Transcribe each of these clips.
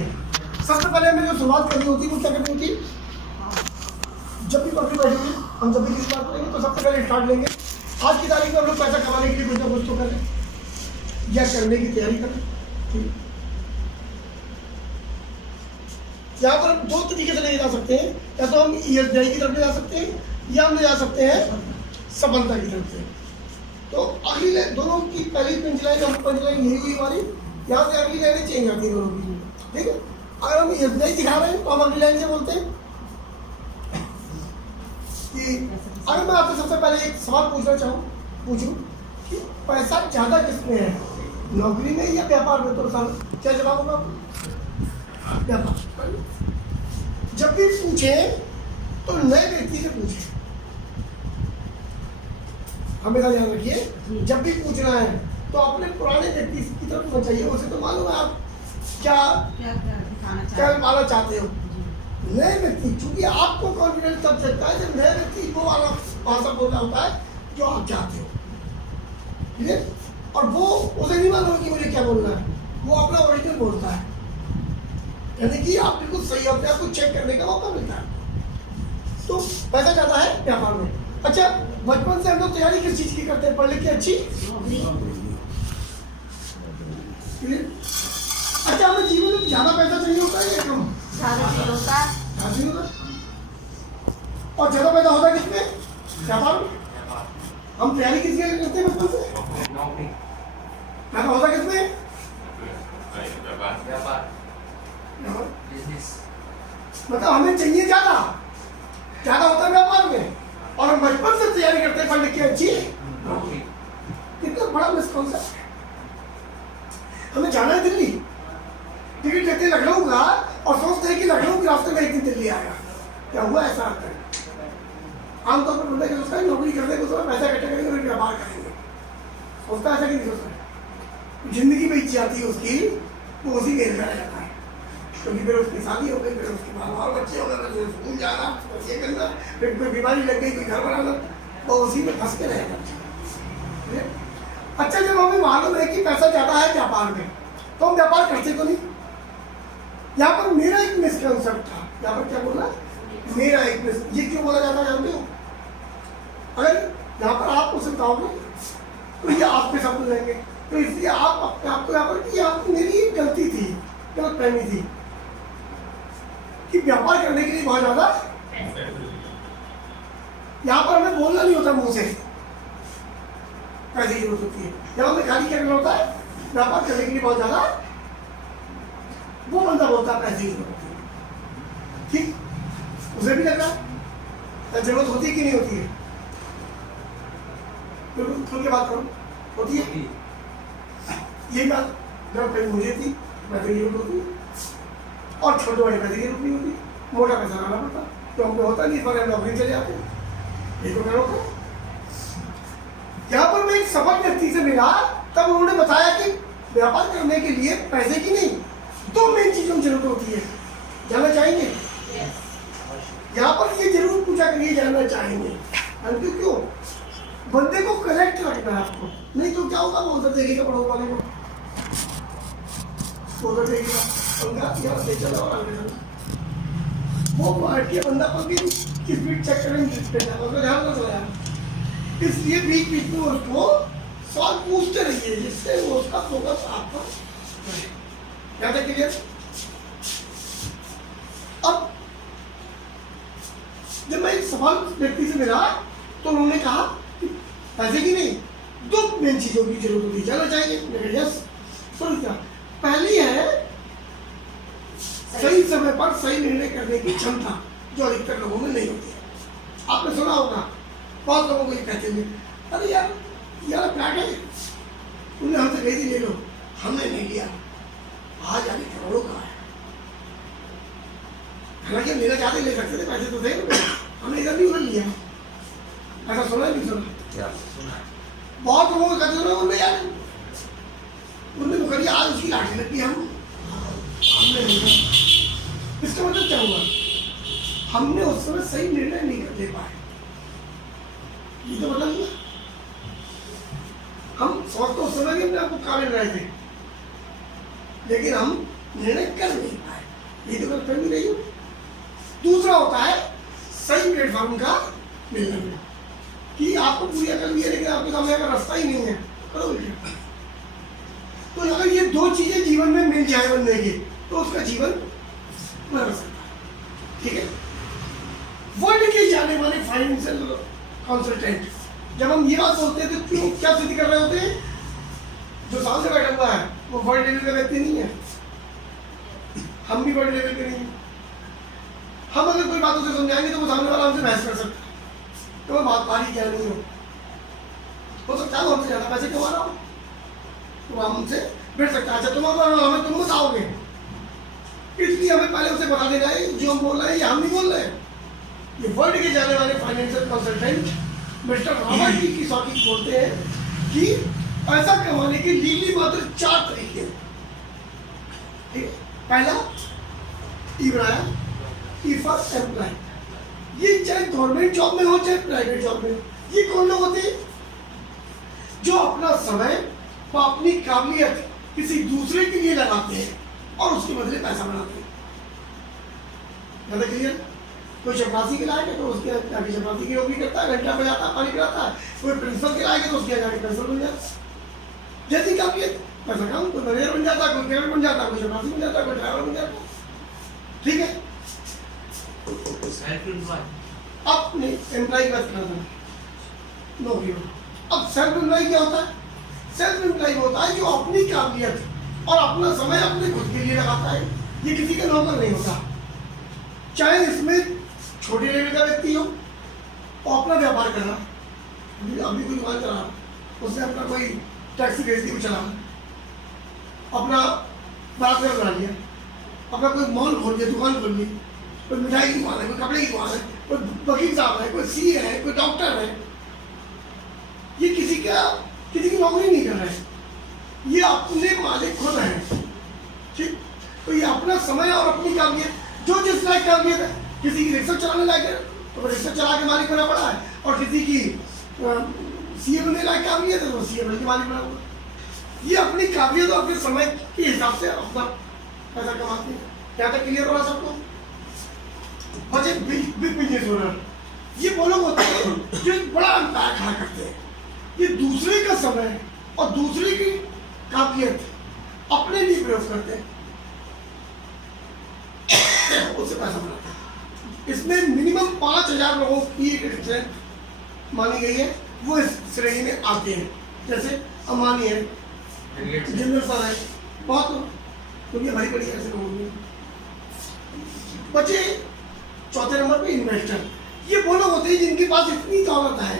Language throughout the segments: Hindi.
सबसे पहले हमें जो शुरुआत करनी होती है वो क्या करनी होती है? जब भी पब्लिक बैठेगी, हम जब भी किसी बात करेंगे तो सबसे पहले स्टार्ट लेंगे। आज की तारीख में हम लोग पैसा कमाने के लिए कुछ ना कुछ तो करें या करने की तैयारी करें। ठीक, यहाँ पर दो तरीके से ले जा सकते हैं, या तो हम ESBI की तरफ ले जा सकते हैं या हम ले जा सकते हैं सफलता की तरफ से। तो अगली लाइन दोनों की पहली पंचलाइन और पंचलाइन यही हुई हमारी, यहाँ से अगली लाइन चेंज आती है दोनों की। ठीक है, अगर हम SBI दिखा रहे हैं तो हम अगली लाइन से बोलते हैं कि अगर मैं आपसे सबसे पहले एक सवाल पूछूं कि पैसा ज़्यादा किसमें है, नौकरी में या व्यापार में? तो सर क्या जवाब होगा? व्यापार। जब भी पूछे तो नए व्यक्ति से पूछे, हमेशा ध्यान रखिए। जब भी पूछना है तो अपने पुराने व्यक्ति की तरफ होना चाहिए, उसे तो मालूम है आप क्या पाना चाहते हो। नए व्यक्ति, चूंकि आपको कॉन्फिडेंस तब चलता है जब नए व्यक्ति वो वाला भाषा बोल रहा होता है जो आप चाहते हो। ठीक है, और वो उसे नहीं मालूम कि मुझे क्या बोलना है, वो अपना ओरिजिनल बोलता है, यानी कि आप बिल्कुल सही अपने आप को चेक करने का मौका मिलता है। तो पैसा ज्यादा है व्यापार में। अच्छा, बचपन से हम लोग तैयारी किस चीज की करते हैं? पढ़ लिख के अच्छी। अच्छा, हमें जीवन में ज्यादा पैसा चाहिए होता है या कम? ज्यादा चाहिए होता है। और ज्यादा पैसा होता है किसमें? व्यापार में। हम तैयारी किसके लिए करते हैं बचपन से? पैसा होता किसमें? मतलब हमें चाहिए ज्यादा होता है व्यापार में, और हम बचपन से तैयारी करते हैं पढ़ लिख के अच्छी। कितना बड़ा मिसकॉन्सेप्ट है। हमें जाना है दिल्ली, टिकट लेते लखनऊ का और सोचते हैं कि लखनऊ के रास्ते में एक दिन दिल्ली आएगा। क्या हुआ? ऐसा आता है आमतौर पर बंदे सोचता है नौकरी करने को तो पैसा इकट्ठा करेंगे और व्यापार करेंगे, सोचता है ऐसा कि नहीं सोचता। जिंदगी में इच्छा आती है उसकी, वो उसी में रह जाता है, क्योंकि फिर उसकी शादी हो गई, फिर उसके बाल बच्चे हो गए, फिर स्कूल जाना, फिर ये करना, फिर कोई बीमारी लग गई, कोई घर बनाना, वो उसी में फंस के रहेगा। अच्छा, जब हमें मालूम है कि पैसा ज्यादा है व्यापार में तो हम व्यापार करते तो नहीं। यहाँ पर मेरा एक मिसकंसेप्ट था, यहाँ पर क्या बोला? मेरा एक ये क्यों बोला जाता है जानते हो? अगर यहाँ पर आप उसे बताओगे तो ये आप पे सब लेंगे, तो इसलिए आप अपने आप को यहाँ पर कि आप मेरी एक गलती थी, गलतफहमी थी कि व्यापार करने के लिए बहुत ज्यादा यहाँ पर हमें बोलना नहीं होता मुंह से, पैसे की जरूरत होती है। यहाँ हमें खाली क्या करना होता है? व्यापार करने के लिए बहुत ज्यादा वो बंदा बोलता है पैसे की जरूरत होती है। ठीक, उसे भी लग रहा है जरूरत होती है कि नहीं होती है? बिल्कुल खुल के बात करो, होती है। यही बात गर्लफ्रेंड मुझे थी, पैसे की जरूरत होती है, और छोटे बड़े पैसे की जरूरत नहीं होती, मोटा पैसा लाना पड़ता तो हमको होता नहीं, पर हम नौकरी चले जाते हैं, ये तो करना होता। यहाँ पर मैं एक सफल व्यक्ति से मिला, तब उन्होंने बताया कि व्यापार करने के लिए पैसे की नहीं, दो मेन चीजों की जरूरत होती है। जानना चाहेंगे? यहाँ पर ये जरूर पूछा करिए, जानना चाहेंगे। क्यों? बंदे को करेक्ट रखना है आपको, नहीं तो क्या होगा? वो देखेगा पड़ोस वाले को, वो देखेगा वो बंदा पर भी स्पीड चेक करेंगे, ध्यान ना चलाया। इसलिए बीच बीच में उसको सवाल पूछते रहिए, जिससे वो उसका फोकस आपका याद है। क्लियर? अब जब मैं एक सवाल व्यक्ति से मिला तो उन्होंने कहा कि पैसे की नहीं, दो मेन चीजों की जरूरत होती है, जानना चाहिए। यस, सुन क्या? पहली है सही समय पर सही निर्णय करने की क्षमता, जो अधिकतर लोगों में नहीं होती है। आपने सुना होगा बहुत लोगों को ये कहते हैं, अरे यार फ्लैट है, उन्हें हमसे भेज ले लो, हमने नहीं लिया, आज आगे करोड़ों का है। हालांकि मेरा ज्यादा ले सकते थे, पैसे तो थे, हमने इधर भी उधर लिया। ऐसा सुना नहीं सुना? बहुत लोगों को कहते हैं उनमें यार, उनने मुखर्जी आज उसकी लाठी लगती, हमने नहीं किया। इसका मतलब क्या हुआ? हमने उस समय सही निर्णय नहीं कर ले पाए, ये तो मतलब हुआ। हम सोच तो उस समय भी अपने आपको काबिल रहे थे, लेकिन हम निर्णय कर नहीं पाए, ये तो कर भी रही हो। दूसरा होता है सही प्लेटफॉर्म का मिलना, कि आपको पूरी अकल भी है लेकिन आपके सामने अगर रास्ता ही नहीं है करो उल्टा। तो अगर ये दो चीजें जीवन में मिल जाए बंदे के तो उसका जीवन बदल सकता है। ठीक है, वर्ल्ड के जाने वाले फाइनेंशियल कंसल्टेंट जब हम ये बात बोलते हैं तो क्यों क्या सिद्ध कर रहे होते हैं? जो सामने बैठा हुआ है वो वर्ल्ड लेवल का व्यक्ति नहीं है, हम भी वर्ल्ड लेवल के नहीं है। हम अगर कोई बात उसे समझाएंगे तो वो सामने वाला हमसे बहस कर सकता है, तो वो बात पारी क्या नहीं हो सकता है वो हमसे ज्यादा पैसे कमा रहा हो तो हमसे बैठ सकता है। अच्छा तुम हमें तुम बताओगे, इसलिए हमें पहले उसे बता देना है जो हम बोल रहे हैं ये हम नहीं बोल रहे हैं। ये वर्ल्ड के जाने वाले financial consultant mister Robert T Kiyosaki बोलते हैं कि पैसा कमाने के लीगली मात्र 4 तरीके हैं। ठीक है, पहला ई बनाया, ई फॉर एम्प्लॉय। ये चाहे गवर्नमेंट जॉब में हो चाहे प्राइवेट जॉब में, ये कौन लोग होते हैं जो अपना समय व अपनी काबिलियत किसी दूसरे के लिए लगाते हैं और उसके बदले पैसा बनाते हैं। क्लियर? कोई चपरासी के लायक है तो उसके आगे चपरासी की नौकरी करता है, घंटा बजाता है, पानी पिलाता है। कोई प्रिंसिपल के लायक है तो उसके आगे प्रिंसिपल बन जाता है। जैसी काबिलियत पैसा काम, कोई मैनेजर बन जाता है, कोई क्रेडिट बन जाता है, कोई चपरासी बन जाता है, कोई ड्राइवर बन जाता है। ठीक है, अपने एम्प्लॉय की बात करना था नौकरी में। अब सेल्फ एम्प्लॉय क्या होता है? सेल्फ एम्प्लॉय होता है जो अपनी काबिलियत और अपना समय अपने खुद के लिए लगाता है, ये किसी का नौकर नहीं होता। चाहे इसमें छोटे लेवल का व्यक्ति हो और अपना व्यापार कर रहा, अभी कोई दुकान चला रहा, उसने अपना कोई टैक्सी भेज दी चला, अपना बात बना लिया, अपना कोई मॉल खोल लिया, दुकान खोल ली, कोई मिठाई की दुकान है, कोई कपड़े की दुकान है, कोई वकील साहब है, कोई सीए है, कोई डॉक्टर है। ये किसी की नौकरी नहीं कर रहे हैं, ये अपने मालिक खुद हैं। ठीक, तो ये अपना समय और अपनी काबिलियत, जो जिस लायक काबिलियत है, किसी की रिक्शा चलाने लायक है तो रिक्शा चला के मालिक बना पड़ा है, और किसी की सीए बनने लायक काबिलियत है तो सीए बन के मालिक बना पड़ा। ये अपनी काबिलियत और अपने समय के हिसाब से अपना पैसा कमाते हैं। क्या तक क्लियर हो रहा सबको? बजट बिग बिजनेस ओनर ये वो लोग होते हैं जो एक बड़ा अंतर खड़ा करते हैं। ये दूसरे का समय और दूसरे की काबिलियत अपने लिए प्रयोग करते हैं, उससे पैसा बनाते हैं। इसमें मिनिमम 5000 लोगों की एक स्ट्रेंथ मानी गई है, वो इस श्रेणी में आते हैं। जैसे अम्बानी है, जिंदल सर है, बहुत लोग, क्योंकि हमारी बड़ी ऐसे लोग होंगे। बचे चौथे नंबर पे इन्वेस्टर, ये वो लोग होते हैं जिनके पास इतनी दौलत है,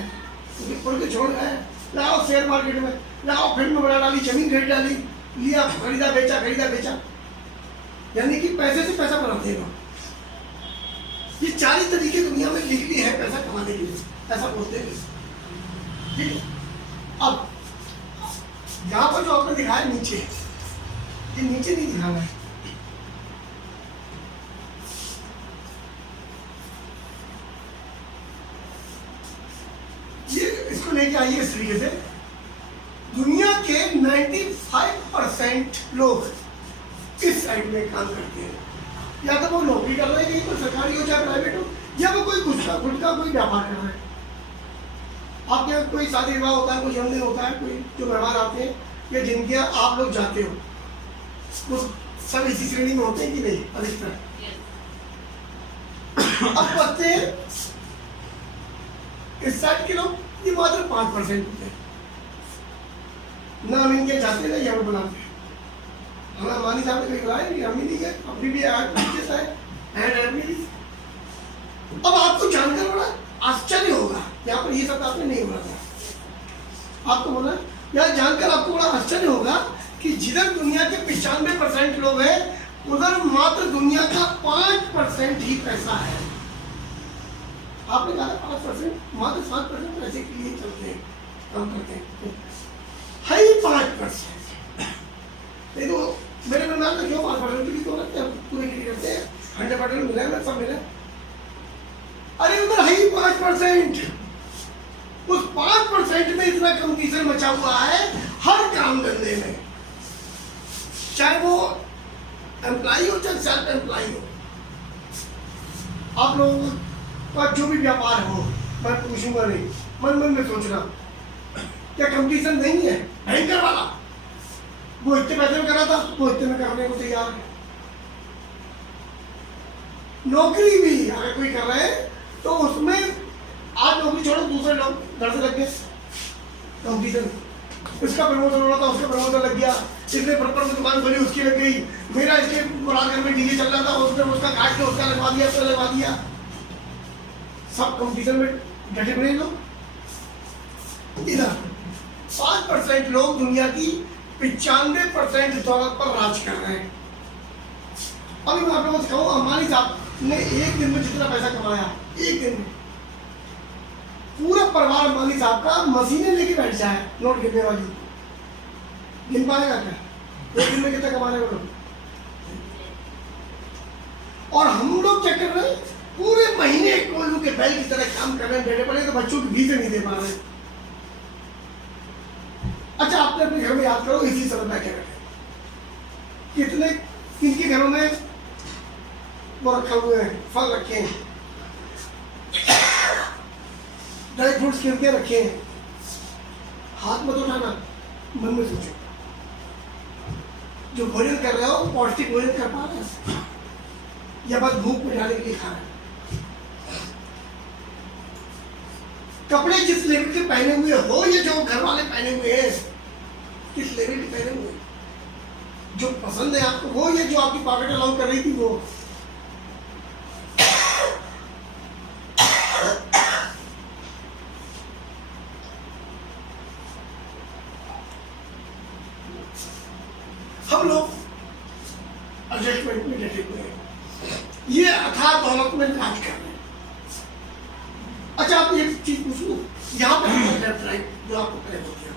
उनके छोड़ गए, लाओ शेयर मार्केट में, लाओ फिल्म में बना डाली, जमीन खरीद डाली, लिया खरीदा बेचा, यानी कि पैसे से पैसा बनाते हैं। ये 4 ही तरीके दुनिया में लीगली है पैसा कमाने के लिए, ऐसा बोलते हैं। ठीक है, अब यहाँ पर जो आपने दिखाया नीचे, ये नीचे नहीं दिखाना है, ये इसको लेके आइए इस तरीके से। दुनिया के 95% लोग इस साइड में काम करते हैं, या तो वो नौकरी कर रहे हैं, कोई सरकारी हो चाहे प्राइवेट हो, या वो कोई खुद का कोई व्यापार कर रहा है। आपके यहाँ कोई शादी विवाह होता है, कोई जन्मदिन होता है, कोई जो व्यवहार आते हैं या जिनके आप लोग जाते हो, वो सब इसी श्रेणी में होते हैं कि नहीं? अधिकतर अब पढ़ते हैं इस साइड के लोग, ये मात्र 5% होते हैं। ना हम इनके जाते ना यहाँ बनाते हैं, हमारा मानी साहब ने कहीं बुलाया नहीं, हम ही नहीं गए, अभी भी अब आपको जानकर बड़ा आश्चर्य होगा, यहाँ पर ये सब आपने नहीं बोला था, आपको बोला यहाँ जानकर आपको बड़ा आश्चर्य होगा कि जिधर दुनिया के 95% लोग हैं उधर मात्र दुनिया का 5% ही पैसा है। आपने कहा 5%, मात्र 7% पैसे के लिए चलते हैं, काम करते हैं, है ही 5%। नहीं तो मेरे मन में क्यों 5% की तो लगता है पूरे के करते हैं, 100% मिला है, सब मिला। अरे उधर है ही 5%, उस 5% में इतना कंपटीशन मचा हुआ है हर काम धंधे में, चाहे वो एम्प्लॉय हो चाहे सेल्फ एम्प्लॉय हो, आप लोगों का जो भी व्यापार हो, मैं पूछूंगा नहीं, मन मन में सोचना क्या कंपटीशन नहीं है भयंकर वाला? वो इतने पैसे में कर रहा था, वो इतने में करने को तैयार है। नौकरी भी अगर कोई कर रहे हैं तो उसमें आज नौकरी छोड़ो, दूसरे लोग घर से लग गए कंपटीशन। इसका प्रमोशन हो रहा था, उसका प्रमोशन लग गया, इसने प्रॉपर में दुकान खोली, उसकी लग गई, मेरा इसके मुराद घर में डीजे चल रहा था, उसने उसका काट के उसका लगवा दिया, उसका लगवा दिया। सब कंपटीशन में डटे बने लोग। इधर 5% लोग दुनिया की 95% दौलत पर राज कर रहे हैं। अभी मैं आप लोगों से कहूँ, अंबानी साहब ने एक दिन में जितना पैसा कमाया, एक दिन में पूरा परिवार अंबानी साहब का मशीनें लेके बैठ जाए नोट गिनने वाली, गिन पाएगा क्या एक दिन में कितना कमा रहे वो लोग? और हम लोग क्या कर रहे हैं, पूरे महीने कोल्लू के बैल की तरह काम कर रहे हैं, बैठे पड़े तो बच्चों की फीस नहीं दे पा रहे। अच्छा, आपने अपने घर में याद करो, इसी समय बैठे बैठे कितने किनके घरों में वो रखा हुए हैं, फल रखे हैं, ड्राई फ्रूट्स गिन के रखे हैं। हाथ मत उठाना, मन में सोचो जो भोजन कर रहे हो पौष्टिक भोजन कर पा रहे हो या बस भूख मिटाने के लिए खा रहे हो? कपड़े जिस लेवल के पहने हुए हो, ये जो घर वाले पहने हुए हैं किस लेवल के पहने हुए, जो पसंद है आपको वो, ये जो आपकी पॉकेट अलाउ कर रही थी वो। हम लोग एडजस्टमेंट में डटे हुए हैं, ये अथाह दौलत में राज कर रहे हैं। अच्छा, आप एक चीज पूछूं, यहाँ पे लेफ्ट राइट जो आपको पहले हो गया,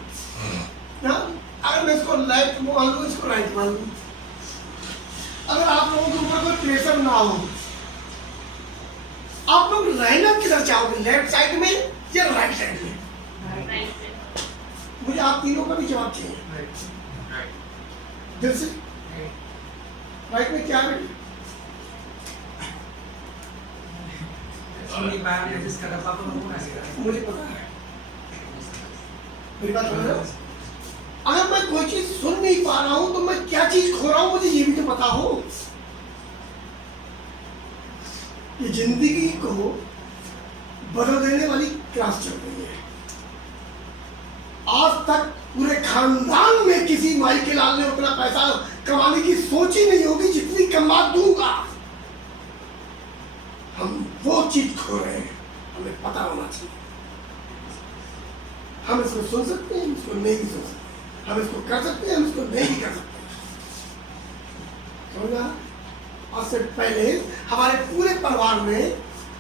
अगर मैं इसको लेफ्ट मान लूँ, इसको राइट मान लूँ, अगर आप लोगों के ऊपर कोई प्रेशर ना हो, आप लोग रहना किधर चाहोगे, लेफ्ट साइड में या राइट साइड में? मुझे आप तीनों का भी जवाब चाहिए दिल से। राइट में क्या है? मुझे पता है, मेरी बात समझ रहे हो? अगर मैं कोई चीज सुन नहीं पा रहा हूं तो मैं क्या चीज खो रहा हूं, मुझे ये भी तो पता हो। ये जिंदगी को बदल देने वाली क्लास चल रही है। आज तक पूरे खानदान में किसी माई के लाल ने उतना पैसा कमाने की सोच ही नहीं होगी जितनी कमा दूंगा। हम वो चीज खो रहे हैं, हमें पता होना चाहिए। हम इसको सुन सकते हैं, इसको नहीं भी सुन सकते, हम इसको कर सकते हैं, हम इसको नहीं भी कर सकते। समझा? आज से पहले हमारे पूरे परिवार में,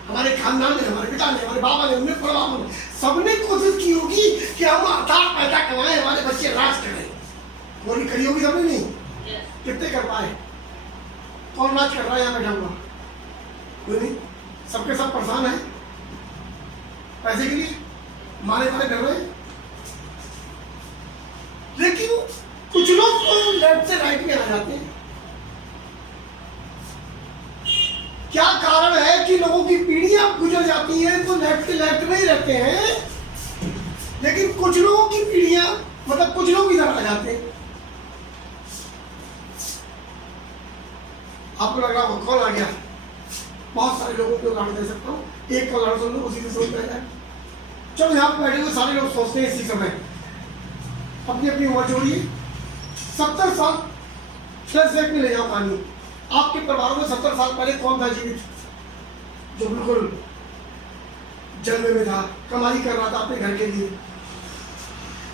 हमारे खानदान में, हमारे पिता ने, हमारे बाबा ने, उन्हें परिवार में सबने कोशिश की होगी कि हम अथाह पैसा कमाएं, हमारे बच्चे राज करें। गोली खड़ी होगी सबने नहीं? कितने कर पाए? कौन राज कर रहा है यहाँ बैठा हुआ? कोई नहीं, सबके सब परेशान है पैसे के लिए, मारे मारे कर रहे हैं। लेकिन कुछ लोग तो लेफ्ट से राइट में आ जाते हैं। क्या कारण है कि लोगों की पीढ़ियां गुजर जाती हैं तो लेफ्ट के लेफ्ट में ही रहते हैं, लेकिन कुछ लोगों की पीढ़ियां, मतलब कुछ लोग इधर आ जाते हैं। आपको लग रहा हो कौन आ गया? बहुत सारे लोगों को उदाहरण दे सकता हूँ, एक का उदाहरण सुन लो, उसी से सोच में आ जाए। चलो यहाँ पे बैठे हुए सारे लोग सोचते हैं इसी समय, अपनी अपनी उम्र जोड़िए, 70 साल फ्लैशबैक में ले जाओ कहानी। आपके परिवार में 70 साल पहले कौन था जीवित, जो बिल्कुल जन्म में था, कमाई कर रहा था अपने घर के लिए?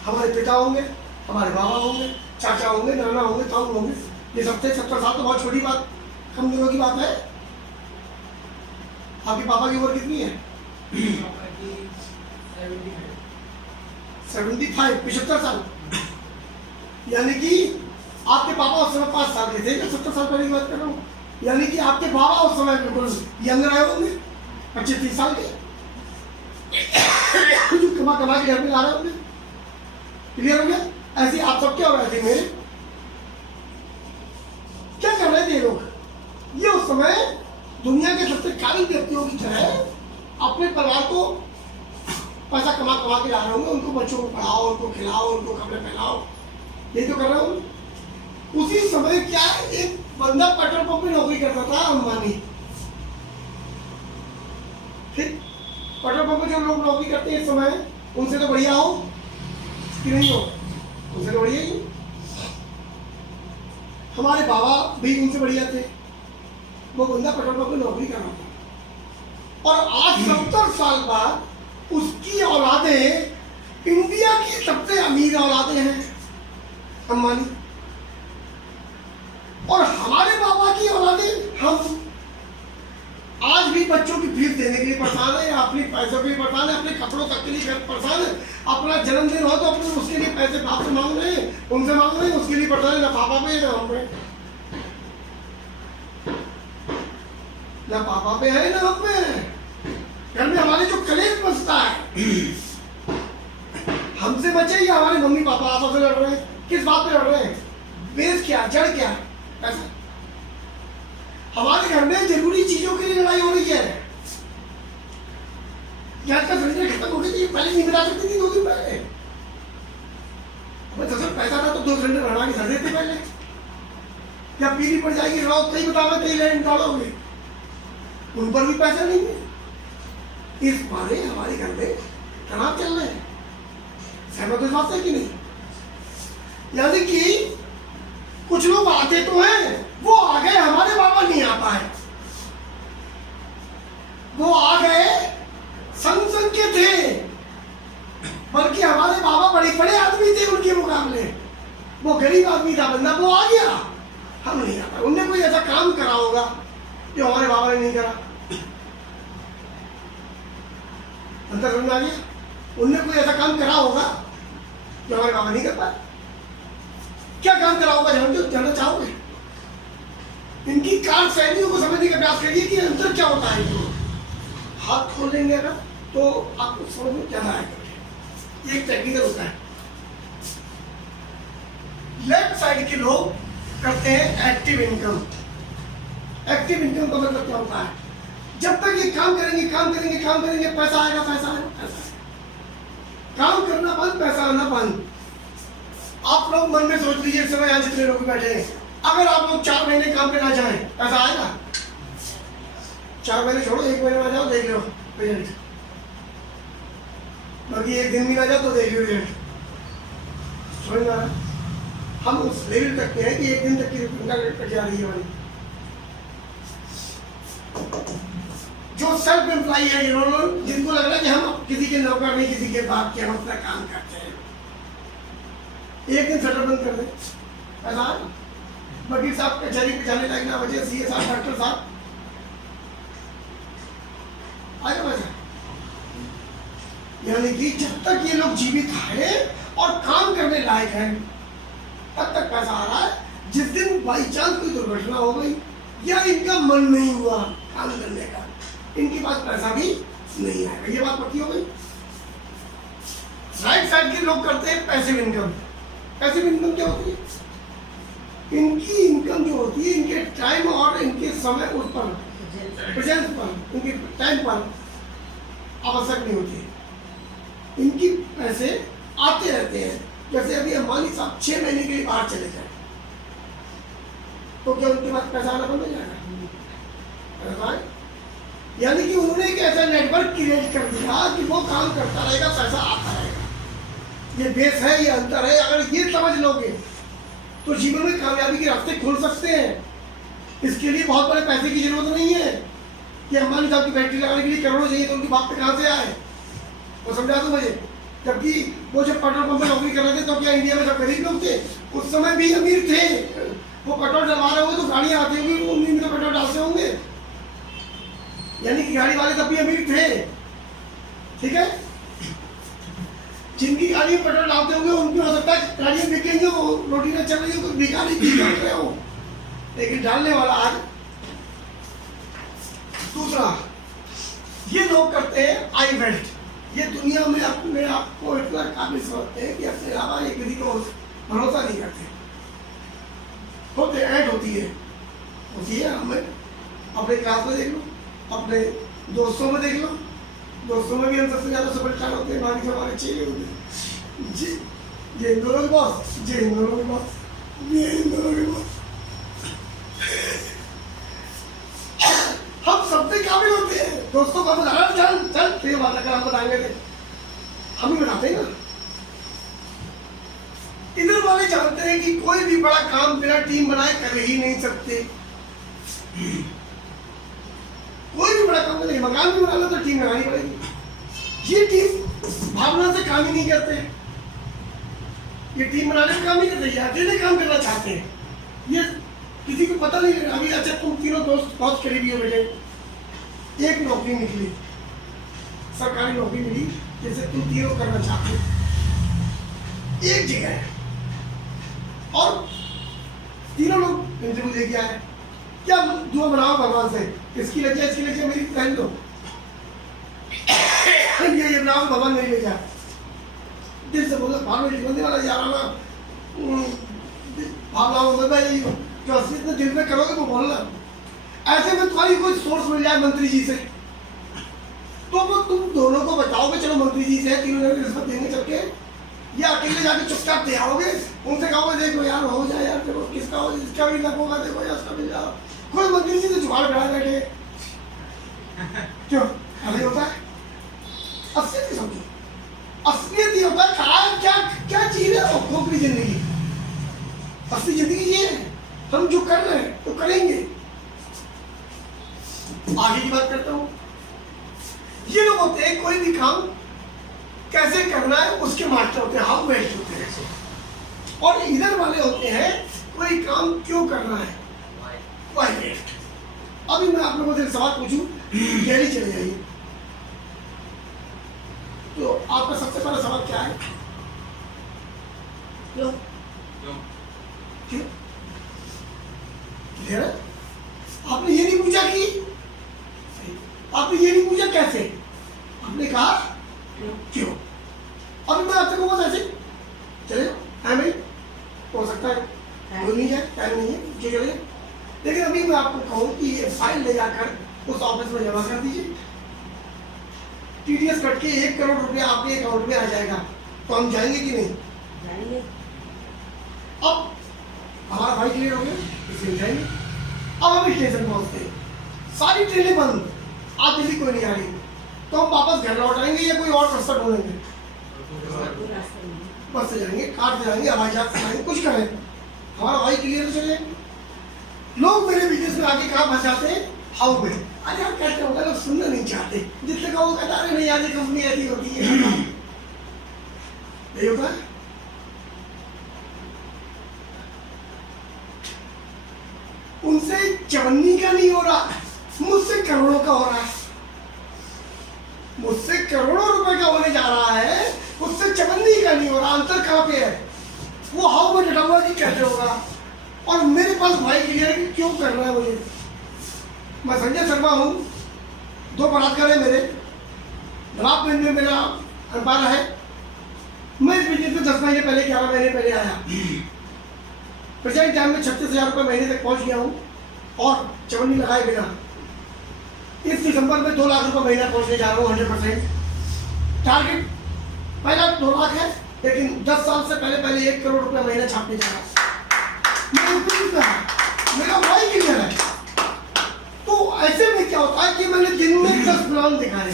हमारे पिता होंगे, हमारे बाबा होंगे, चाचा होंगे, नाना होंगे, ताऊ होंगे। ये सब थे। 70 साल तो बहुत छोटी बात, कम दिनों की बात है। आपके पापा की उम्र कितनी है? 75, 75 साल। यानी कि आपके पापा उस समय 5 साल के थे, 70 साल पहले की बात कर रहा हूँ। यानी कि आपके बाबा उस समय बिल्कुल यंग रहे होंगे, 25-30 साल के, जो कमा के घर में ला रहे होंगे। क्लियर हो गया? ऐसे आप सब क्या हो रहे थे मेरे? क्या कर रहे थे ये लोग? ये उस समय दुनिया के सबसे काबिल व्यक्तियों की तरह अपने परिवार को पैसा कमा कमा के ला रहे होंगे, उनको बच्चों को पढ़ाओ, उनको खिलाओ, उनको कपड़े पहनाओ, ये तो कर रहे होंगे। उसी समय क्या एक बंदा पेट्रोल पंप में नौकरी करता था, अंबानी। ठीक, पेट्रोल पंप में जो लोग नौकरी करते हैं इस समय, उनसे तो बढ़िया हो कि नहीं हो? उनसे तो बढ़िया ही। हमारे बाबा भी उनसे बढ़िया थे। वो बंदा पेट्रोल पंप में नौकरी कर रहा था और आज 70 साल बाद उसकी औलादें इंडिया की सबसे अमीर औलादें हैं, अंबानी। और हमारे बाबा की औलादें, हम आज भी बच्चों की फीस देने के लिए परेशान है, अपने पैसों के लिए परेशान है, अपने कपड़ों तक के लिए परेशान है। अपना जन्मदिन हो तो अपने उसके लिए पैसे बाप से मांग रहे हैं, उनसे मांग रहे हैं, उसके लिए परेशान है, ना पापा पे ना हम पे, ना पापा पे है ना हम पे है। घर में हमारे जो कलेश बचता है, हमसे बचे या हमारे मम्मी पापा आपस में लड़ रहे हैं? किस बात पे लड़ रहे हैं? बेस क्या, जड़ क्या? पैसा। हमारे घर में जरूरी चीजों के लिए लड़ाई हो रही है। गैस का सिलेंडर खत्म हो गया थी, पहले नहीं बता सकती थी 2 दिन पहले। दरअसल पैसा था तो 2 सिलेंडर बढ़वा के धर देते पहले। क्या पीली पड़ जाएगी रात, कहीं बताओ, कहीं लाइन डालोगे, उन पर भी पैसा नहीं है। इस बारे हमारे घर में तनाव चल रहे हैं। सहमत इस बात से कि नहीं? यानी कि कुछ लोग आते तो हैं, वो आ गए, हमारे बाबा नहीं आ पाए। वो आ गए संग के थे, बल्कि हमारे बाबा बड़े बड़े आदमी थे उनके मुकाबले। वो गरीब आदमी था बंदा, वो आ गया, हम नहीं आ पाए। उनने कोई ऐसा काम करा होगा जो हमारे बाबा ने नहीं करा। अंतर समझ आ गया? उनने कोई ऐसा काम करा होगा जो हमारे बाबा नहीं कर पाए। क्या काम करा होगा जानना चाहोगे? इनकी कार शैलियों को समझने का प्रयास करिए कि अंतर क्या होता है। हाथ खोल लेंगे अगर तो आपको समझ में ज्यादा आएगा। ये एक टेक्निकल होता है। लेफ्ट साइड के लोग करते हैं एक्टिव इनकम। एक्टिव इनकम का मतलब क्या होता है? जब तक ये काम करेंगे काम करेंगे काम करेंगे, पैसा आएगा पैसा आएगा पैसा आएगा। काम करना बंद, पैसा आना बंद। आप लोग मन में सोच लीजिए, इस समय यहाँ जितने लोग बैठे हैं, अगर आप लोग 4 महीने काम पे ना जाएं, पैसा आएगा? 4 महीने छोड़ो, 1 महीने में जाओ, देख लो रिजल्ट। बाकी 1 दिन भी ना जाओ तो देख लो रिजल्ट। समझ में आ रहा? हम उस लेवल तक के हैं कि 1 दिन तक की रिपोर्ट कट जा रही है हमारी। जो सेल्फ एम्प्लॉय है, जिनको लग रहा है कि हम किसी के नौकर नहीं, किसी के बाप के, हम अपना काम करते हैं, 1 दिन शटर बंद कर दे, पैसा आएगा। वकील साहब कचहरी पे जाने लायक ना बचे, सीए साहब, डॉक्टर साहब, आएगा पैसा। यानी कि जब तक ये लोग जीवित हैं और काम करने लायक हैं, तब तक पैसा आ रहा है। जिस दिन बाई चांस कोई दुर्घटना हो गई या इनका मन नहीं हुआ काम करने का, इनके पास पैसा भी नहीं आएगा। ये बात पक्की हो गई। राइट साइड के लोग करते हैं पैसिव इनकम। पैसिव इनकम क्या होती है? इनकी इनकम जो होती है, इनके टाइम और इनके समय उस पर, प्रेजेंस पर, इनके टाइम पर आवश्यक नहीं होती है। इनकी पैसे आते रहते हैं। जैसे अभी अंबानी साहब 6 महीने के लिए बाहर चले जाए तो क्या उनके पास पैसा आना बंद हो जाएगा? यानी कि उन्होंने एक ऐसा नेटवर्क क्रिएट कर दिया कि वो काम करता रहेगा, पैसा आता रहेगा। ये बेस है, ये अंतर है। अगर ये समझ लोगे तो जीवन में कामयाबी के रास्ते खुल सकते हैं। इसके लिए बहुत बड़े पैसे की जरूरत नहीं है कि अंबानी साहब की फैक्ट्री लगाने के लिए करोड़ों चाहिए तो उनके बाप पे कहाँ से आए, वो समझा दो मुझे। जबकि वो जब पेट्रोल पंप में नौकरी कर रहे थे तो क्या इंडिया में सब गरीब लोग थे? उस समय भी अमीर थे। वो पेट्रोल डलवा रहे होंगे तो गाड़ियाँ आती होंगी, वो उन्हीं में तो पेट्रोल डालते होंगे। यानी कि गाड़ी वाले तब भी अमीर थे। ठीक है, जिनकी गाड़ी में पेट्रोल डालते होंगे उनकी हो सकता है गाड़ियाँ बिकेंगी, वो रोटी न चल रही हो, कोई भिखारी भी कर रहे हो, लेकिन डालने वाला आज। दूसरा, ये लोग करते हैं आई बेल्ट। ये दुनिया में अपने आप को इतना काबिल समझते हैं कि अपने अलावा ये किसी को भरोसा नहीं करते। होते ऐड होती है होती है। हमें अपने क्लास में देख लो, अपने दोस्तों में देख लो, दोस्तों में भी हम सबसे ज़्यादा सुपरस्टार होते हैं, बाकी हमारे चेले होते हैं। जी ये इन दोनों के बॉस, जी इन दोनों के बॉस, ये इन दोनों के बॉस। हम सबसे काबिल होते हैं, दोस्तों को बताना चल चल तो ये बात अगर हम बताएंगे थे, हम ही बताते हैं ना। इधर वाले जानते हैं कि कोई भी बड़ा काम बिना टीम बनाए कर ही नहीं सकते। कोई भी बड़ा काम नहीं, मकान भी बनाना तो टीम लगानी पड़ेगी। ये टीम भावना से काम ही नहीं करते, ये टीम बनाने का काम नहीं करते, ये अकेले काम करना चाहते हैं। ये किसी को पता नहीं। अभी अच्छा तुम तीनों दोस्त बहुत करीबी हो बेटे, एक नौकरी निकली, सरकारी नौकरी मिली जैसे तुम तीनों करना चाहते हो, एक जगह है और तीनों लोग इंटरव्यू दे के आए। क्या दुआ बनाओ भगवान से, इसकी लग जाए, इसकी लग जाए, मेरी पहन दो, ये बनाओ भगवान मेरी ले जाए। दिल से बोलो भाव में जीवन वाला जा रहा ना, भावनाओं में भाई जो असलियत में दिल में करोगे वो बोलना। ऐसे में तुम्हारी कोई सोर्स मिल जाए मंत्री जी से, तो वो तुम दोनों को बताओगे चलो मंत्री जी से तीनों जने रिश्वत देंगे चल के, या अकेले जाके चुपचाप दे आओगे, उनसे कहोगे देखो यार हो जाए यार, देखो किसका हो, जिसका भी लग होगा देखो यार उसका मिल जाओ। कोई मंत्री जी से जुगाड़ बढ़ा बैठे क्यों? अभी होता है असलियत की समझो, असलियत ये होता है कहा क्या क्या चीज है वो खोखली जिंदगी। असली जिंदगी ये है, हम जो कर रहे हैं तो करेंगे। आगे की बात करता हूं, ये लोग होते हैं कोई भी काम कैसे करना है उसके मास्टर होते हैं, हाउ बेस्ट होते हैं। और इधर वाले होते हैं कोई काम क्यों करना है, वाई बेस्ट। अभी मैं आप लोगों से सवाल पूछूं, गहरी चले जाइए। तो आपका सबसे पहला सवाल क्या है? क्यों क्यों? आपने ये नहीं पूछा कि, आपने ये नहीं पूछा कैसे, आपने कहा क्यों। अभी मैं आपसे कहूँगा ऐसे चले टाइम नहीं हो सकता है, कोई नहीं जाए, टाइम नहीं है जो चले। लेकिन अभी मैं आपको कहूँ कि ये फाइल ले जाकर उस ऑफिस में जमा कर दीजिए, टीडीएस कट के 1 करोड़ रुपया आपके अकाउंट में आ जाएगा। तो हम जाएंगे कि नहीं? जाएंगे। अब हमारा भाई क्लियर हो गया, इसलिए जाएंगे। अब हम स्टेशन पहुंचते हैं, सारी ट्रेनें बंद, आज दिल्ली कोई नहीं आ रही, तो हम वापस घर लौट आएंगे या कोई और रास्ता ढूंढेंगे? बस से जाएंगे, कार से जाएंगे, हवाई जहाज से जाएंगे, कुछ करें, हमारा भाई क्लियर चले। लोग मेरे बिजनेस में आगे कहाँ फंस जाते हैं? हाउ में। अरे यार कैसे होगा, लोग सुनना नहीं चाहते, जिससे कहो कहता अरे नहीं यार ये कंपनी ऐसी होती है, यही होता है। उनसे 54 का नहीं हो रहा, मुझसे करोड़ों का हो रहा है, मुझसे करोड़ों रुपए का होने जा रहा है, उससे 54 का नहीं हो रहा। अंतर कहाँ पे है? वो हाउ में डटा हुआ कि कैसे होगा, और मेरे पास भाई क्लियर है कि क्यों करना है मुझे। मैं संजय शर्मा हूँ, 2 बलात्कार है मेरे, डेवलपमेंट में मेरा अखबार है। मैं इस बिजनेस में 10 महीने पहले 11 महीने पहले आया, प्रेजेंट टाइम में 36,000 रुपये महीने तक पहुँच गया हूँ और चवन्नी लगाए बिना। इस दिसंबर में 2 लाख रुपये महीना पहुँचने जा रहा हूँ 100%। टारगेट पहला 2 लाख है, लेकिन 10 साल से पहले 1 करोड़ रुपये महीना छापने जा रहा हूँ। मेरा भाई क्लियर है। तो ऐसे में क्या होता है कि मैंने दिन में 10 प्लान दिखाए,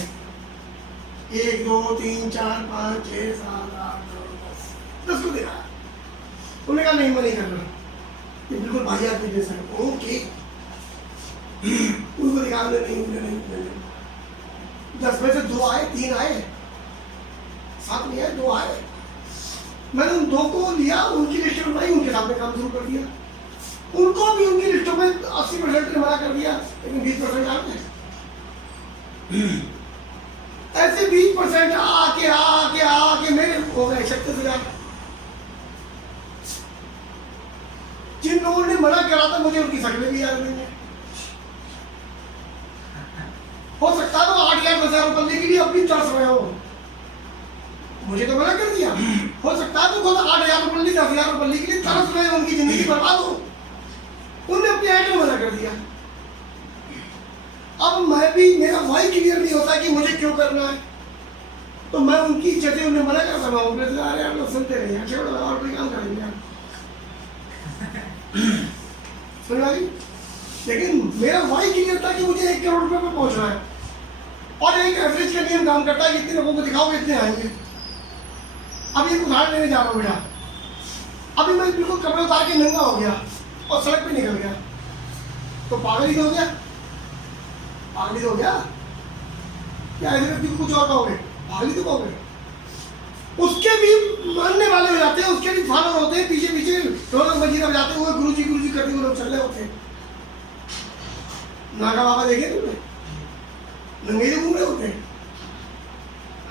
1 2 3 4 5 6 7 8 9 10 को दिखाया। उन्होंने कहा नहीं मैं नहीं करना, ये बिल्कुल भाइयात बिजनेस है। ओके, उनको दिखा नहीं 10 में से 2 आए, 3 आए, 7 नहीं आए, 2 आए। मैंने उन 2 को लिया, उनकी लिस्ट बनाई, उनके साथ में काम शुरू कर दिया। उनको भी उनकी लिस्टों में 80% मना कर दिया, लेकिन 20% आ गए। ऐसे 20% आके मेरे हो गए 36,000। जिन लोगों ने मना करा था मुझे उनकी शक्लें भी याद नहीं है। हो सकता है वो 8 या 10,000 रुपये के लिए अपनी तरस रहे हो, मुझे तो मना कर दिया। हो सकता है तो खुद 8,000 रुपये 10,000 रुपये के लिए तरस रहे हो, उनकी जिंदगी बर्बाद हो। उनने अपने आइटम मना कर दिया। अब मैं भी, मेरा वाई क्लियर नहीं होता कि मुझे क्यों करना है, तो मैं उनकी इच्छा से उन्हें मना करता हूँ। अरे यार लोग सुनते रहे यार, छोड़ो और कोई काम करेंगे यार। सुन रही, लेकिन मेरा वाई क्लियर था कि मुझे 1 करोड़ रुपए पे पहुंचना है, और एक एवरेज का नियम काम करता है, इतने लोगों को दिखाओगे इतने आएंगे। अब एक उदाहरण लेने जा रहा हूँ बेटा, अभी मैं बिल्कुल कपड़े उतार के नंगा हो गया और सड़क पे निकल गया, तो पागल ही तो हो गया, पागल ही तो हो गया। क्या ऐसे व्यक्ति को कुछ और कहोगे? पागल ही तो कहोगे। उसके भी मानने वाले हो जाते हैं, उसके भी फॉलोअर होते हैं, पीछे पीछे ढोलक मंजीरा बजाते हुए गुरुजी करते हुए लोग चल रहे होते हैं। नागा बाबा देखे तुमने? नंगे ही घूम रहे होते हैं।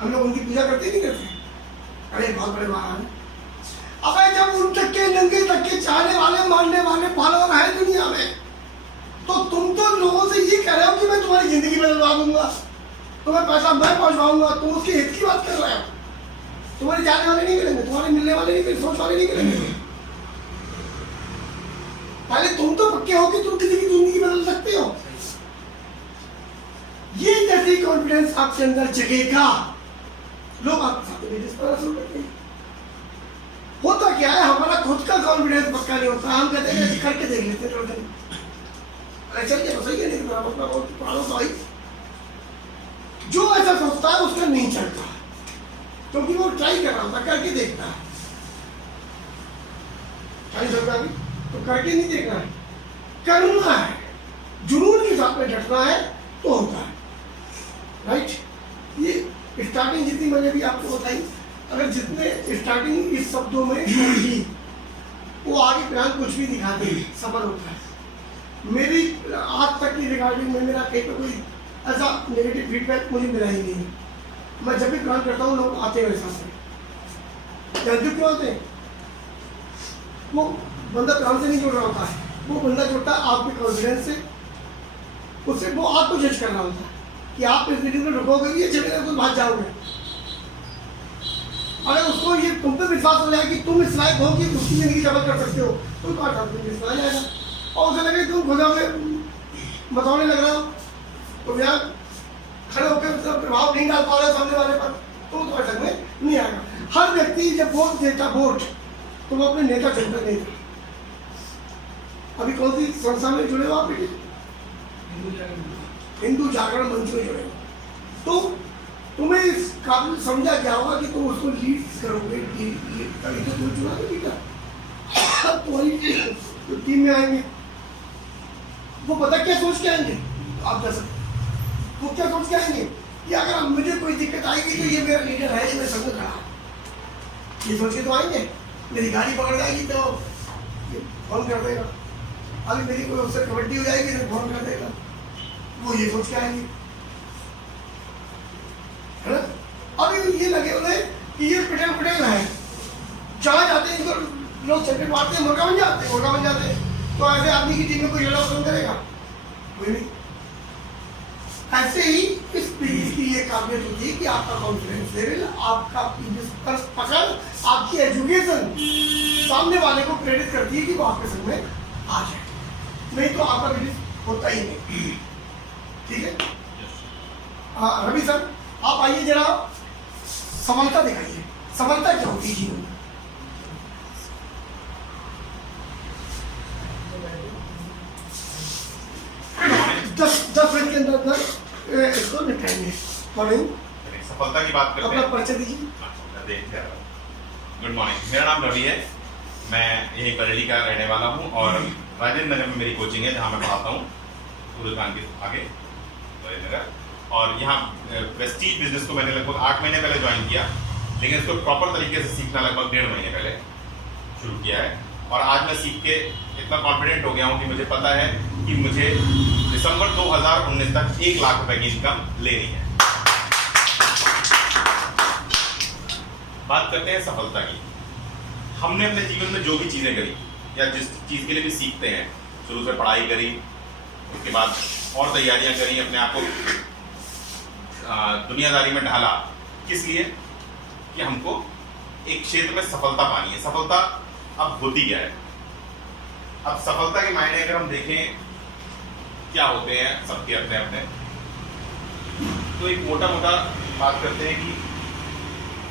हम लोग उनकी पूजा करते नहीं करते? अरे बहुत बड़े महाराज। अब जब उन तक के नंगे तक के चाहने वाले, मानने वाले फॉलोअर हैं दुनिया में, तो तुम तो लोगों से ये कह रहे हो कि मैं तुम्हारी जिंदगी बदलवा दूंगा, तुम्हें पैसा मैं पहुंचवाऊंगा, तुम उसके हित की बात कर रहे हो। तुम्हारे जाने वाले नहीं मिलेंगे, तुम्हारे मिलने वाले नहीं, सोच वाले नहीं मिलेंगे। पहले तुम तो पक्के हो कि तुम किसी की जिंदगी बदल सकते हो। ये जैसी कॉन्फिडेंस आपके अंदर जगेगा, लोग आपके साथ होता क्या है, हमारा खुद का कॉन्फिडेंस पक्का नहीं होता। हम कहते हैं करके देख लेते हैं, चल गया सही है, नहीं तो भाई जो ऐसा सोचता है उसका नहीं चलता, क्योंकि वो ट्राई कर रहा होता, करके देखता है। तो करके नहीं देखना है, करना है, जुनून के साथ में डटना है तो होता है। राइट, ये स्टार्टिंग जितनी मैंने भी आपको बताई, अगर जितने स्टार्टिंग इस शब्दों में थी, वो आगे प्लान कुछ भी दिखाते सफल होता है। मेरी आज तक की रिगार्डिंग में मेरा कहीं पर कोई ऐसा नेगेटिव फीडबैक मुझे मिला ही नहीं। मैं जब भी प्लान करता हूँ लोग आते हैं मेरे साथ से, जानते क्यों आते हैं? वो बंदा प्लान से नहीं जुड़ रहा होता है, वो बंदा जुड़ता है आपके कॉन्फिडेंस से, उससे वो आपको जज कर रहा होता है कि आप इस वीडियो में रुकोगे, ये चलेगा तो भाग जाओगे। अगर उसको ये तुम पे विश्वास हो जाए कि तुम इस लायक हो कि उसकी जिंदगी जबरदस्त कर सकते हो, तो काट आपको विश्वास जाएगा। और उसे लगे तुम खुदा में बताने लग रहा हो, तो यार खड़े होकर उसका प्रभाव नहीं डाल पा रहे सामने वाले पर, तो अटक में नहीं आएगा। हर व्यक्ति जब वोट देता वोट, तो वो अपने नेता चुनता नहीं था। अभी कौन सी संस्था में जुड़े हो आप? हिंदू जागरण मंच में जुड़े हो, तो तुम्हें इस काबिल समझा क्या होगा कि तुम उसको लीड करोगे। तभी तो तुम चुना तो बेटा, तुम्हारी जो टीम में आएंगे वो पता क्या सोच के आएंगे, आप जा सकते वो क्या सोच के आएंगे कि अगर मुझे कोई दिक्कत आएगी तो ये मेरा लीडर है, ये मेरे संग खड़ा है, ये सोच के तो आएंगे। मेरी गाड़ी पकड़ जाएगी तो फोन कर देगा, अभी मेरी कोई उससे कबड्डी हो जाएगी तो फोन कर देगा, वो ये सोच के आएंगे, है ना? अभी ये लगे उन्हें कि ये पिटेल है, जहाँ जाते हैं इनको लोग चक्कर मारते हैं, मुर्गा बन जाते हैं। तो ऐसे आदमी की टीम में कोई लड़ा पसंद करेगा? कोई नहीं। ऐसे ही इस पीढ़ी की ये काबिलियत होती है कि आपका कॉन्फिडेंस लेवल, आपका पकड़, आपकी एजुकेशन सामने वाले को प्रेरित करती है कि वो आपके संग में आ जाए, नहीं तो आपका बिजनेस होता ही नहीं। ठीक है, रवि सर आप आइए जरा, सफलता दिखाइए, सफलता क्या होती है जीवन में? दस मिनट के अंदर इसको निपटाएंगे। मॉर्निंग, सफलता की बात करते हैं। अपना परिचय दीजिए। गुड मॉर्निंग, मेरा नाम रवि है, मैं यही बरेली का रहने वाला हूँ और राजेंद्र नगर में मेरी कोचिंग है जहाँ मैं पढ़ाता हूँ, दुकान के आगे नगर। और यहाँ प्रेस्टीज बिजनेस को मैंने लगभग 8 महीने पहले ज्वाइन किया, लेकिन इसको प्रॉपर तरीके से सीखना लगभग 1.5 महीने पहले शुरू किया है। और आज मैं सीख के इतना कॉन्फिडेंट हो गया हूँ कि मुझे पता है कि मुझे दिसंबर 2019 तक 1 लाख रुपए की इनकम लेनी है। बात करते हैं सफलता की। हमने अपने जीवन में जो भी चीजें करी या जिस चीज के लिए भी सीखते हैं, शुरू से पढ़ाई करी, उसके बाद और तैयारियां करी, अपने आप को दुनियादारी में ढाला, किस लिए? कि हमको एक क्षेत्र में सफलता पानी है। सफलता अब होती क्या है? अब सफलता के मायने अगर हम देखें क्या होते हैं सबके अपने अपने। तो एक मोटा मोटा बात करते हैं कि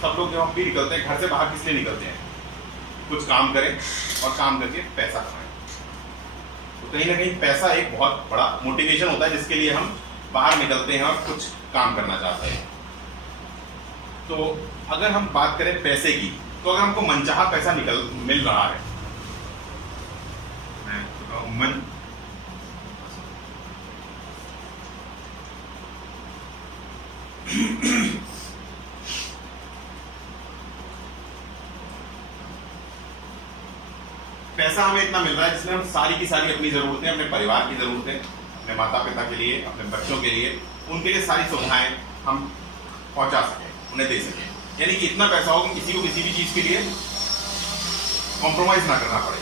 सब लोग जब हम भी निकलते हैं घर से बाहर किस लिए निकलते हैं, कुछ काम करें और काम करके पैसा कमाएं। तो कहीं ना कहीं पैसा एक बहुत बड़ा मोटिवेशन होता है जिसके लिए हम बाहर निकलते हैं और कुछ काम करना चाहते हैं। तो अगर हम बात करें पैसे की, तो अगर हमको मनचाहा पैसा मिल रहा है, मैं पैसा हमें इतना मिल रहा है जिसमें हम सारी की सारी अपनी जरूरतें, अपने परिवार की जरूरतें, अपने माता पिता के लिए, अपने बच्चों के लिए, उनके लिए सारी सुविधाएं हम पहुंचा सकें, उन्हें दे सकें। यानी कि इतना पैसा हो कि किसी को किसी भी चीज के लिए कॉम्प्रोमाइज ना करना पड़े।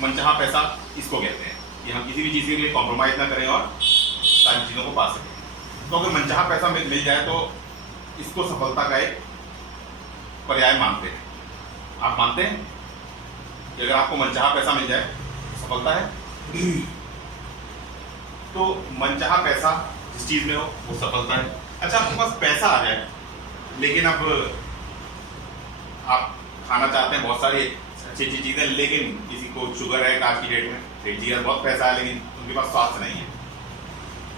मनचाहा पैसा इसको कहते हैं कि हम किसी भी चीज के लिए कॉम्प्रोमाइज ना करें और सारी चीजों को पा सकें। तो अगर मनचाहा पैसा मिल जाए तो इसको सफलता का एक पर्याय मानते हैं। आप मानते हैं कि अगर आपको मनचाहा पैसा मिल जाए सफलता है? तो मनचाहा पैसा जिस चीज में हो वो सफलता है। अच्छा, आपके पास पैसा आ जाए लेकिन अब आप खाना चाहते हैं बहुत सारी अच्छी अच्छी चीजें, लेकिन किसी को शुगर है आज की डेट में, पेट जी बहुत पैसा है लेकिन उनके पास स्वास्थ्य नहीं है,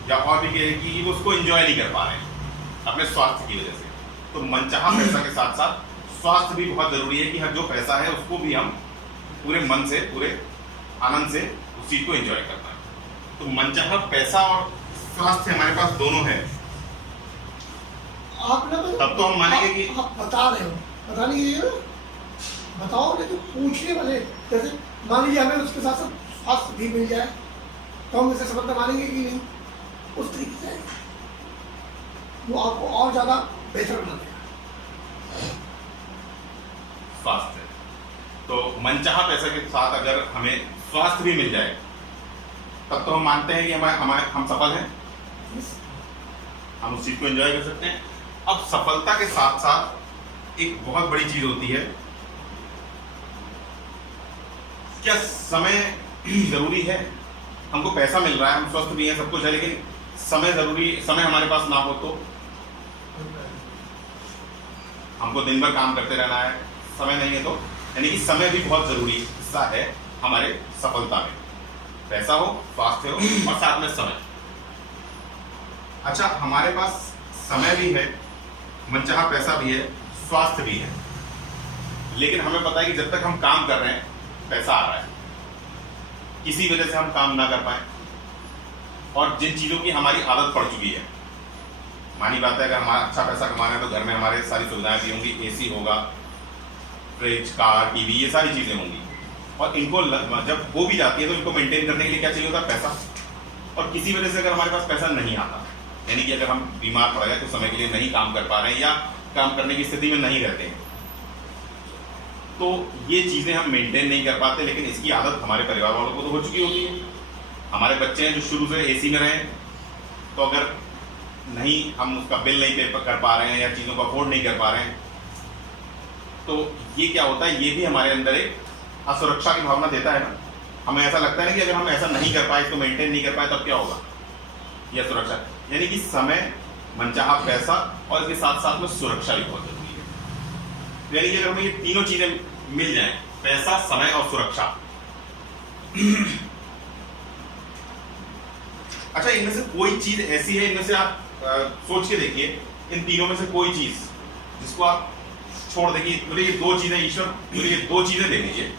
या और भी कहे कि वो उसको एंजॉय नहीं कर पा रहे हैं अपने स्वास्थ्य की वजह से। तो मनचाहा पैसा के साथ साथ स्वास्थ्य भी बहुत जरूरी है कि हर जो पैसा है उसको भी हम पूरे मन से, पूरे आनंद से उस चीज को एंजॉय करना है। तो मनचाहा पैसा और स्वास्थ्य हमारे पास दोनों है, आप ना तब तो हम मानेंगे कि आप बता रहे हो, बताने के लिए ना बताओ, लेकिन पूछने वाले जैसे मान लीजिए हमें उसके साथ साथ स्वास्थ्य भी मिल जाए तो हम इसे सफलता मानेंगे कि नहीं, उस तरीके से वो आपको और ज्यादा बेहतर बना देगा। स्वास्थ्य, तो मनचाहा पैसा के साथ अगर हमें स्वास्थ्य भी मिल जाए तब तो हम मानते हैं कि हम सफल हैं, हम उस चीज को एंजॉय कर सकते हैं। अब सफलता के साथ साथ एक बहुत बड़ी चीज होती है, क्या समय जरूरी है? हमको पैसा मिल रहा है, हम स्वस्थ भी हैं, सब कुछ है, लेकिन समय जरूरी, समय हमारे पास ना हो तो हमको दिन भर काम करते रहना है, समय नहीं है तो, यानी कि समय भी बहुत जरूरी हिस्सा है हमारे सफलता में। पैसा हो, स्वास्थ्य हो और साथ में समय। अच्छा, हमारे पास समय भी है, मनचाहा पैसा भी है, स्वास्थ्य भी है, लेकिन हमें पता है कि जब तक हम काम कर रहे हैं पैसा आ रहा है, किसी वजह से हम काम ना कर पाए और जिन चीजों की हमारी आदत पड़ चुकी है, मानी बात है अगर हमारा अच्छा पैसा कमा रहे हैं तो घर में हमारे सारी सुविधाएं भी होंगी, एसी होगा, फ्रिज, कार, टीवी, ये सारी चीजें होंगी, और इनको जब हो भी जाती है तो इनको मेंटेन करने के लिए क्या चाहिए होता है? पैसा। और किसी वजह से अगर हमारे पास पैसा नहीं आता, यानी कि अगर हम बीमार पड़ गए तो समय के लिए नहीं काम कर पा रहे हैं या काम करने की स्थिति में नहीं रहते हैं, तो ये चीजें हम मेंटेन नहीं कर पाते, लेकिन इसकी आदत हमारे परिवार वालों को तो हो चुकी होती है। हमारे बच्चे हैं जो शुरू से एसी में रहे, तो अगर नहीं हम उसका बिल नहीं पे कर पा रहे हैं या चीजों को अफोर्ड नहीं कर पा रहे हैं, तो ये क्या होता है, ये भी हमारे अंदर एक असुरक्षा की भावना देता है ना। हमें ऐसा लगता है ना कि अगर हम ऐसा नहीं कर पाए, इसको मेंटेन नहीं कर पाए, तब क्या होगा? यह सुरक्षा, यानी कि समय, मनचाहा पैसा और इसके साथ साथ में सुरक्षा भी बहुत जरूरी है। यानी कि अगर हमें ये तीनों चीजें मिल जाएं, पैसा, समय और सुरक्षा, अच्छा, इनमें से कोई चीज ऐसी है, इनमें से आप सोच के देखिए, इन तीनों में से कोई चीज जिसको आप छोड़ देखिए, बोले ये दो चीजें ईश्वर, बोले ये दो चीजें दे दीजिए,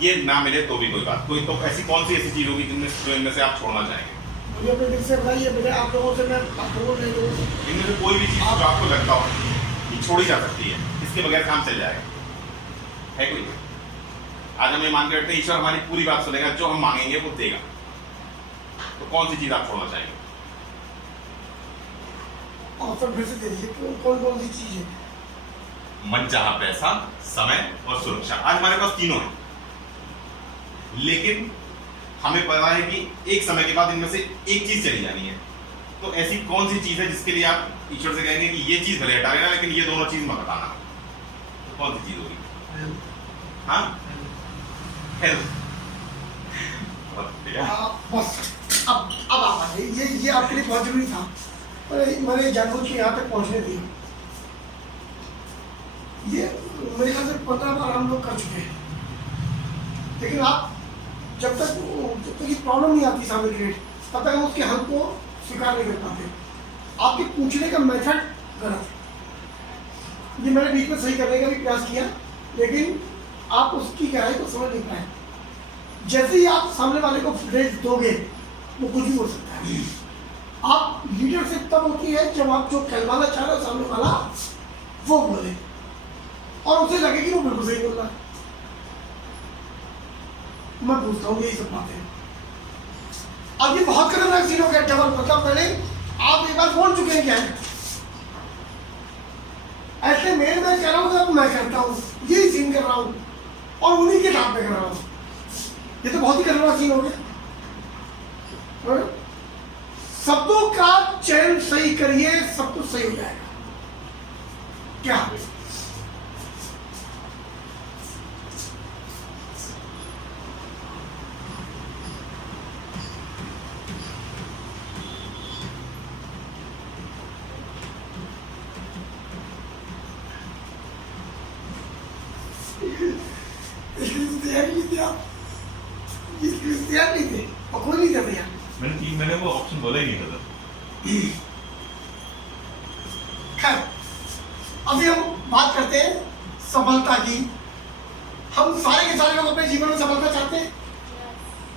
ये ना मिले तो भी कोई बात, कोई तो ऐसी कौन सी ऐसी चीज होगी जिनमें इनमें से आप छोड़ना चाहेंगे? मुझे अपने दिल से बताइए, बेटे आप लोगों से मैं बोल नहीं दूँ। इनमें से कोई भी चीज जो आपको लगता हो कि छोड़ी जा सकती है, इसके बगैर काम चल जाएगा, है कोई? आज हम ये मान के बैठते हैं ईश्वर हमारी पूरी बात सुनेगा, जो हम मांगेंगे वो देगा, तो कौन सी चीज आप छोड़ना चाहेंगे? ऑप्शन फिर से दे दीजिए, कौन कौन सी चीज है? मनचाहा पैसा, समय और सुरक्षा। आज हमारे पास तीनों है, लेकिन हमें पता है कि एक समय के बाद इनमें से एक चीज चली जानी है। तो ऐसी कौन सी चीज है जिसके लिए आप ईश्वर से कहेंगे कि ये चीज भले हटा लेना, लेकिन ये दोनों चीज मत हटाना? तो कौन सी चीज होगी? हाँ, हेल्थ। बस अब आप आ गए, ये आपके लिए बहुत जरूरी था, मैंने जानबूझ के यहाँ तक पहुँचने दिया। ये मेरे ख्याल से 15 बार हम लोग कर चुके हैं, लेकिन आप जब तक ये प्रॉब्लम नहीं आती सामने क्रिएट, तब तक हम उसके हल को स्वीकार नहीं कर पाते। आपके पूछने का मेथड गलत है। ये मैंने बीच में सही करने का भी प्रयास किया, लेकिन आप उसकी गहराई को समझ नहीं पाए। जैसे ही आप सामने वाले को फ्रेज दोगे, वो कुछ भी हो सकता है। आप लीडरशिप तब होती है जब आप जो कहलवाना चाह रहे हो सामने वाला वो बोले और उसे लगे कि वो बिल्कुल सही बोल रहा है। मैं पूछता हूँ यही सब बातें। अब ये बहुत खतरनाक सीन हो गया। डबल मतलब पहले आप एक बार बोल चुके हैं क्या है, ऐसे मेल मैं कह रहा हूँ, अब मैं करता हूँ, यही सीन कर रहा हूँ और उन्हीं के साथ में कर रहा हूँ। ये तो बहुत ही खतरनाक सीन हो गया। शब्दों का चयन सही करिए, सब कुछ सही हो जाएगा। क्या तैयार नहीं थे और कोई नहीं था तैयार। मैंने वो ऑप्शन बोला ही नहीं था। खैर, अभी हम बात करते हैं सफलता की। हम सारे के सारे लोग अपने जीवन में सफलता चाहते हैं,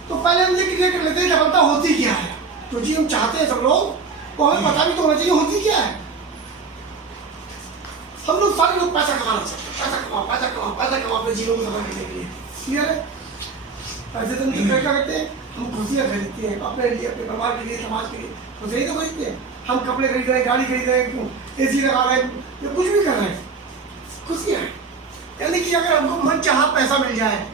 तो पहले हम ये क्लियर कर लेते हैं सफलता होती क्या है। जो चीज हम चाहते हैं सब लोग, वो हमें पता भी तो होना चाहिए होती क्या है। हम लोग सारे लोग पैसा कमाना चाहते हैं, पैसा कमाओ अपने जीवन को सफल करने के लिए। क्लियर है? पैसे तो हम क्या करते हैं, हम खुशियाँ खरीदते हैं अपने लिए, अपने परिवार के लिए, समाज के लिए, तो सही तो खरीदते हैं। हम कपड़े खरीद रहे हैं, गाड़ी खरीद रहे हैं, क्यों AC लगा रहे हैं, या कुछ भी कर रहे हैं, खुशियाँ हैं। यानी कि अगर हमको मन चाहा पैसा मिल जाए,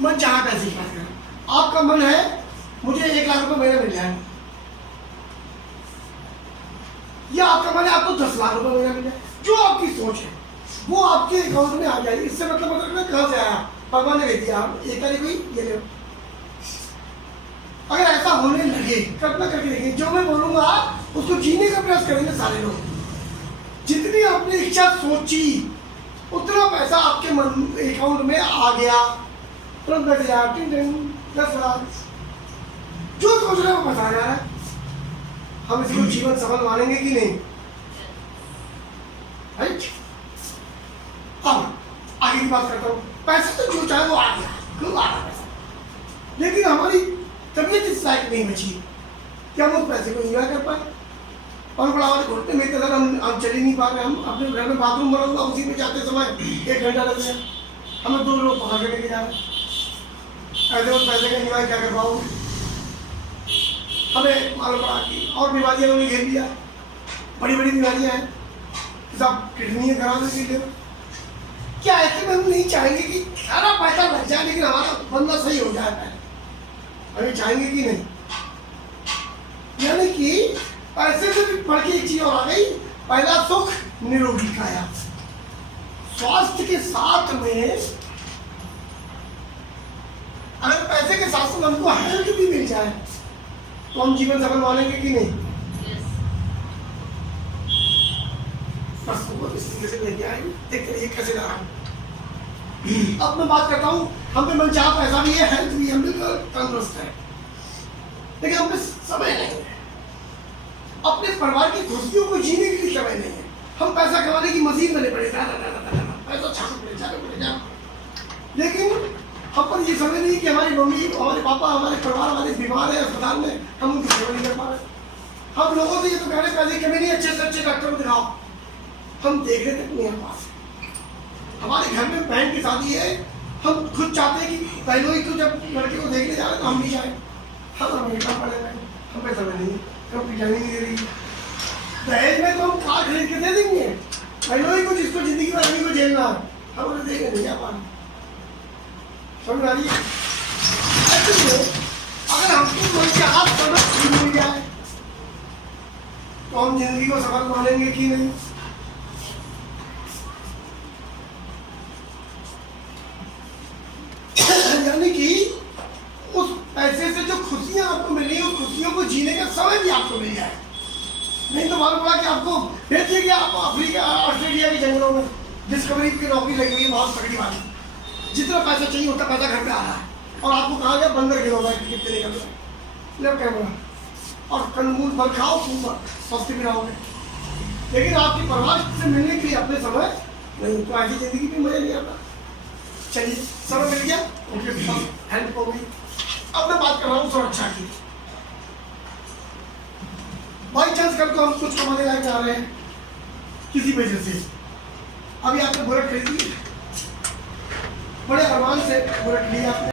मन चाहा पैसे की बात करें, आपका मन है मुझे 1 लाख रुपए महीना मिल जाए, या आपका मन है आपको 10 लाख रुपए महीना मिल जाए, जो आपकी सोच है वो आपके अकाउंट में आ जाएगी। इससे मतलब कहाँ से आया, भगवान ने दे दिया, एक तारीख हुई ये ले। अगर ऐसा होने लगे, कल्पना करके देखिए, जो मैं बोलूंगा उसको जीने का प्रयास करेंगे सारे लोग। जितनी आपने इच्छा सोची उतना पैसा आपके मन अकाउंट में आ गया, तुरंत बैठ गया, 10 लाख, जो सोच रहे वो बता रहा है। हम इसको जीवन सफल मानेंगे कि नहीं? राइट? अब आगे की बात करता हूँ। पैसा तो जो चाहे वो आ गया, क्यों आ रहा पैसा, लेकिन हमारी तबीयत इस लायक नहीं बची कि हम उस पैसे को इंजॉय कर पाए। और बड़ा हमारे घुटने में इतना हम चल ही नहीं पा रहे। हम अपने घर में बाथरूम बना हुआ, उसी में जाते समय 1 घंटा लग गया, हमें 2 लोग पकड़ के लेके जा रहे। ऐसे उस पैसे का इंजॉय क्या कर पाओ? हमें मालूम पड़ा कि और बीमारियाँ उन्होंने घेर लिया, बड़ी बड़ी बीमारियाँ हैं, सब किडनी खराब होने के लिए। क्या ऐसे में हम नहीं चाहेंगे कि सारा पैसा लग जाए लेकिन हमारा बंदा सही हो जाए पहले? अभी चाहेंगे कि नहीं? यानी कि पैसे से भी बढ़ के एक चीज और आ गई, पहला सुख निरोगी काया। स्वास्थ्य के साथ में अगर पैसे के साथ साथ हमको हेल्थ भी मिल जाए तो हम जीवन सफल मानेंगे कि नहीं? बस वो इस तरीके से लेके आएंगे, देखते रहिए कैसे जा रहा हूँ। अब मैं बात करता हूँ, हम पे मनचाहा पैसा भी है, हेल्थ भी है, हम बिल्कुल तंदुरुस्त है, लेकिन हम पे समय नहीं है, अपने परिवार की खुशियों को जीने के लिए समय नहीं है। हम पैसा कमाने की मशीन बने पड़े, पैसा छापे पड़े, लेकिन हम पर ये समय नहीं कि हमारी मम्मी, हमारे पापा, हमारे परिवार वाले बीमार है अस्पताल में, हम उनकी सेवा नहीं कर पा रहे। हम लोगों से ये तो कह रहे पैसे कमी नहीं, अच्छे से अच्छे डॉक्टर को दिखाओ, हम देखने तक नहीं है पास। हमारे घर में बहन की शादी है, हम खुद चाहते हैं कि पहले ही तो जब लड़के को देखने जा रहे तो हम भी जाए, हम अमेरिका पड़े रहे, हम पे समय नहीं है, क्योंकि जाने नहीं दे रही। दहेज में तो हम कार खरीद के दे देंगे, पहले ही कुछ इसको जिंदगी में अभी को झेलना है, हम उन्हें देखे नहीं जा पा रहे। समझ आ रही है? अगर हमको मन के हाथ पर मिल जाए तो हम जिंदगी को सफल मानेंगे कि नहीं? यानी कि उस खुशियां आपको मिल रही है, उस खुशियों को जीने का समय भी आपको मिल जाए। नहीं तो मालूम पड़ा कि आपको देखिए कि आप अफ्रीका ऑस्ट्रेलिया के जंगलों में डिस्कवरी की नौकरी लगी हुई है बहुत तगड़ी वाली, जितना पैसा चाहिए उतना पैसा घर पे आ रहा है, और आपको कहा गया बंदर गिरोगा क्रिकेट खेलेगा ले कैमरा और कंदमूल फल खाओ, खूब स्वस्थ भी रहोगे, लेकिन आपकी परिवार से मिलने के लिए अपने समय नहीं, तो ऐसी जिंदगी में मजा नहीं आता। चलिए समय मिल गया, उनके साथ हेल्प हो गई। अब मैं बात कर रहा हूँ सुरक्षा की। बाई चांस कल को हम कुछ कमाने लायक जा रहे हैं किसी वजह से, अभी आपने बुलेट खरीदी, बड़े अरमान से बुलेट लिया आपने,